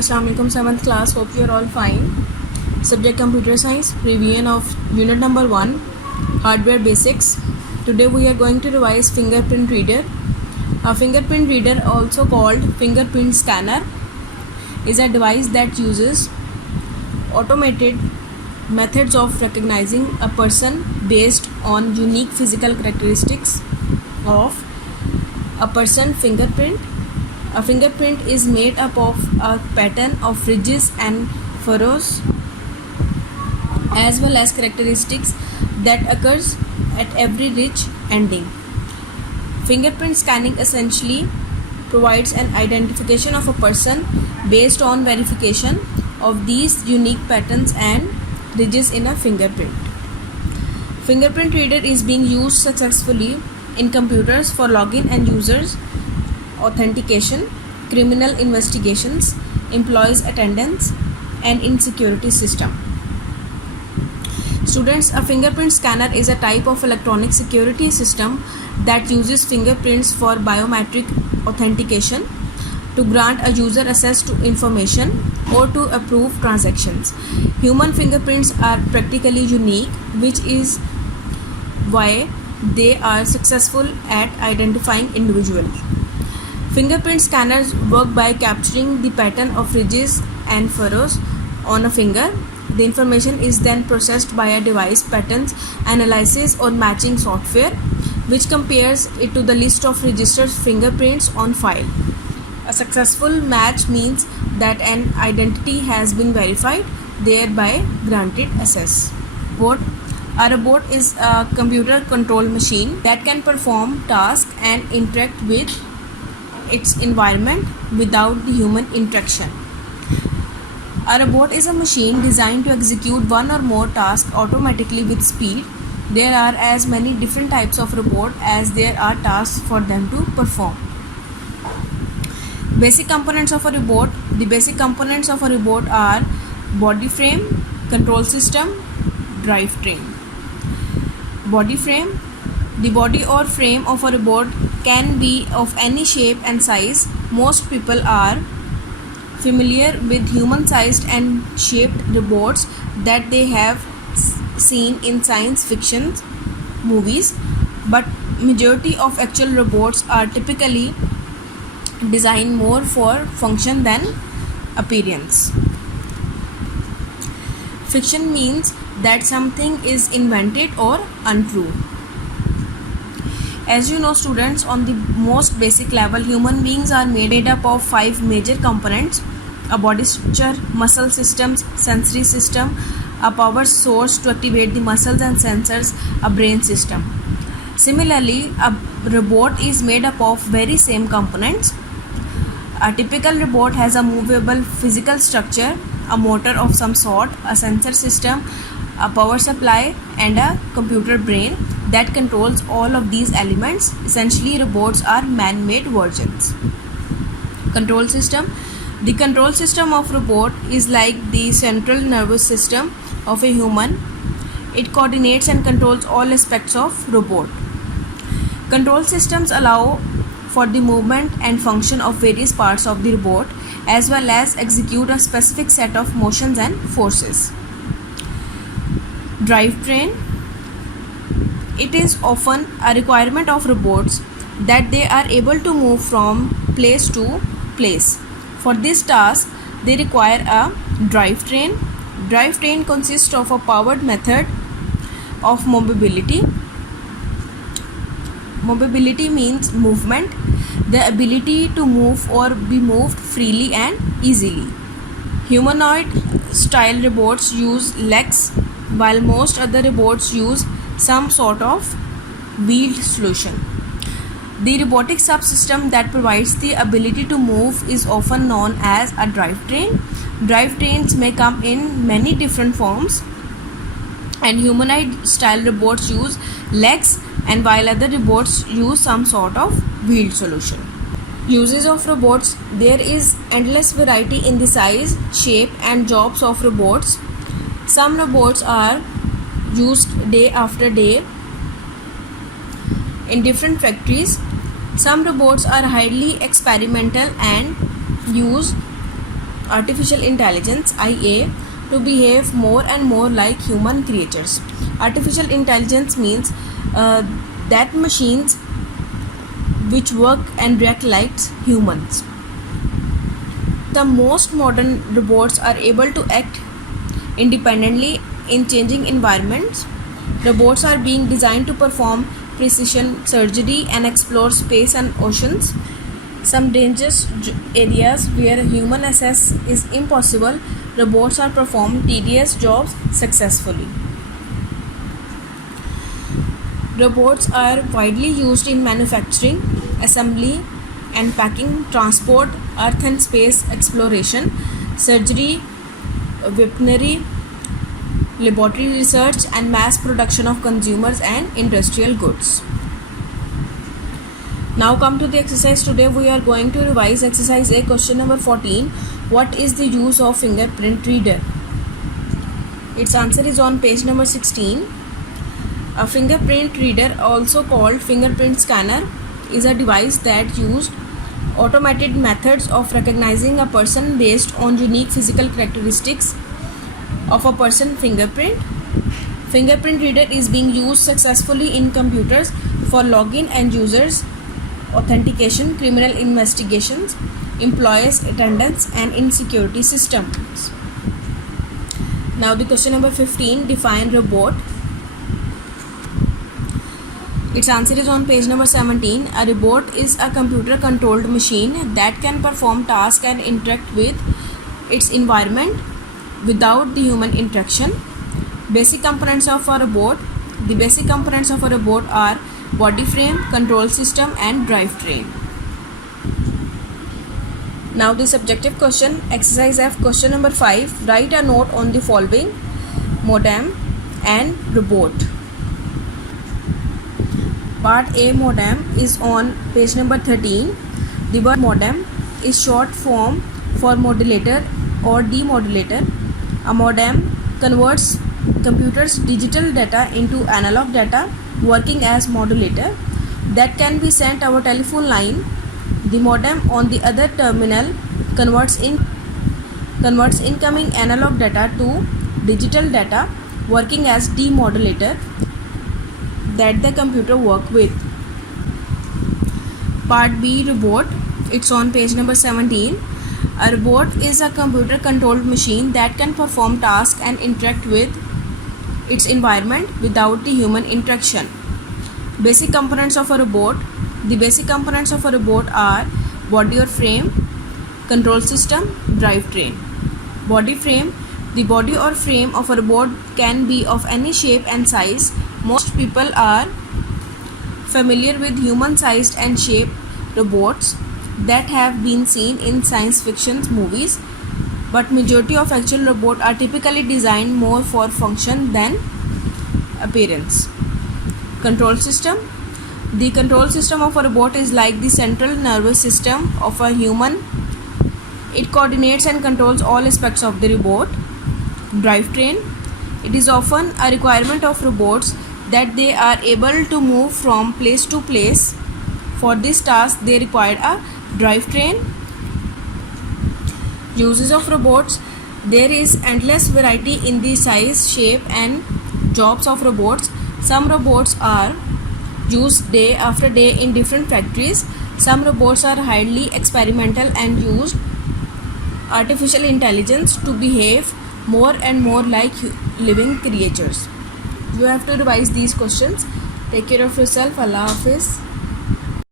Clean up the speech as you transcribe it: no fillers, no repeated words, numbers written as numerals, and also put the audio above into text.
Assalamualaikum 7th class. Hope you are all fine. Subject Computer Science, revision of unit number 1, Hardware Basics. Today we are going to revise fingerprint reader. A fingerprint reader, also called fingerprint scanner, is a device that uses automated methods of recognizing a person based on unique physical characteristics of a person's fingerprint. A fingerprint is made up of a pattern of ridges and furrows as well as characteristics that occurs at every ridge ending. Fingerprint scanning essentially provides an identification of a person based on verification of these unique patterns and ridges in a fingerprint. Fingerprint reader is being used successfully in computers for login and users authentication, criminal investigations, employees attendance, and in security system. Students, a fingerprint scanner is a type of electronic security system that uses fingerprints for biometric authentication, to grant a user access to information, or to approve transactions. Human fingerprints are practically unique, which is why they are successful at identifying individuals. Fingerprint scanners work by capturing the pattern of ridges and furrows on a finger. The information is then processed by a device patterns analysis or matching software, which compares it to the list of registered fingerprints on file. A successful match means that an identity has been verified, thereby granted access. A robot is a computer controlled machine that can perform tasks and interact with its environment without the human interaction. A robot is a machine designed to execute one or more tasks automatically with speed. There are as many different types of robot as there are tasks for them to perform. Basic components of a robot. The basic components of a robot are body frame, control system, drivetrain. Body frame. The body or frame of a robot can be of any shape and size. Most people are familiar with human-sized and shaped robots that they have seen in science fiction movies, but majority of actual robots are typically designed more for function than appearance. Fiction means that something is invented or untrue. As you know, students, on the most basic level, human beings are made up of 5 major components: a body structure, muscle systems, sensory system, a power source to activate the muscles and sensors, a brain system. Similarly, a robot is made up of very same components. A typical robot has a movable physical structure, a motor of some sort, a sensor system, a power supply, and a computer brain that controls all of these elements. Essentially, robots are man-made versions. Control system. The control system of robot is like the central nervous system of a human. It coordinates and controls all aspects of robot. Control systems allow for the movement and function of various parts of the robot, as well as execute a specific set of motions and forces. Drivetrain. It is often a requirement of robots that they are able to move from place to place. For this task, they require a drivetrain. Drivetrain consists of a powered method of mobility. Mobility means movement, the ability to move or be moved freely and easily. Humanoid style robots use legs, while most other robots use some sort of wheeled solution. The robotic subsystem that provides the ability to move is often known as a drivetrain. Drivetrains may come in many different forms, and humanoid style robots use legs, and while other robots use some sort of wheeled solution. Uses of robots. There is endless variety in the size, shape, and jobs of robots. Some robots are used day after day in different factories. Some robots are highly experimental and use artificial intelligence IA to behave more and more like human creatures. Artificial intelligence means that machines which work and react like humans. The most modern robots are able to act independently in changing environments. Robots are being designed to perform precision surgery and explore space and oceans. Some dangerous areas where human access is impossible, robots are performing tedious jobs successfully. Robots are widely used in manufacturing, assembly and packing, transport, earth and space exploration, surgery, weaponry, laboratory research and mass production of consumers and industrial goods. Now come to the exercise. Today we are going to revise exercise A, question number 14. What is the use of fingerprint reader? Its answer is on page number 16. A fingerprint reader, also called fingerprint scanner, is a device that uses automated methods of recognizing a person based on unique physical characteristics of a person's fingerprint. Fingerprint reader is being used successfully in computers for login and users authentication, criminal investigations, employees attendance and in security systems. Now the question number 15, define robot. Its answer is on page number 17. A robot is a computer controlled machine that can perform tasks and interact with its environment without the human interaction. Basic components of a robot. The basic components of a robot are body frame, control system and drivetrain. Now the subjective question, exercise F, question number 5. Write a note on the following: modem and robot. Part A, modem, is on page number 13. The word modem is short form for modulator or demodulator. A modem converts computer's digital data into analog data, working as modulator that can be sent over telephone line. The modem on the other terminal converts incoming analog data to digital data, working as demodulator that the computer work with. Part B, robot. It's on page number 17. A robot is a computer controlled machine that can perform tasks and interact with its environment without the human interaction. Basic components of a robot. The basic components of a robot are body or frame, control system, drivetrain. Body frame. The body or frame of a robot can be of any shape and size. Most people are familiar with human-sized and shaped robots that have been seen in science fiction movies, but majority of actual robots are typically designed more for function than appearance. Control system. The control system of a robot is like the central nervous system of a human. It coordinates and controls all aspects of the robot. Drivetrain. It is often a requirement of robots that they are able to move from place to place. For this task, they require a drivetrain. Uses of robots. There is endless variety in the size, shape and jobs of robots. Some robots are used day after day in different factories. Some robots are highly experimental and use artificial intelligence to behave more and more like living creatures. You have to revise these questions. Take care of yourself. Allah Hafiz.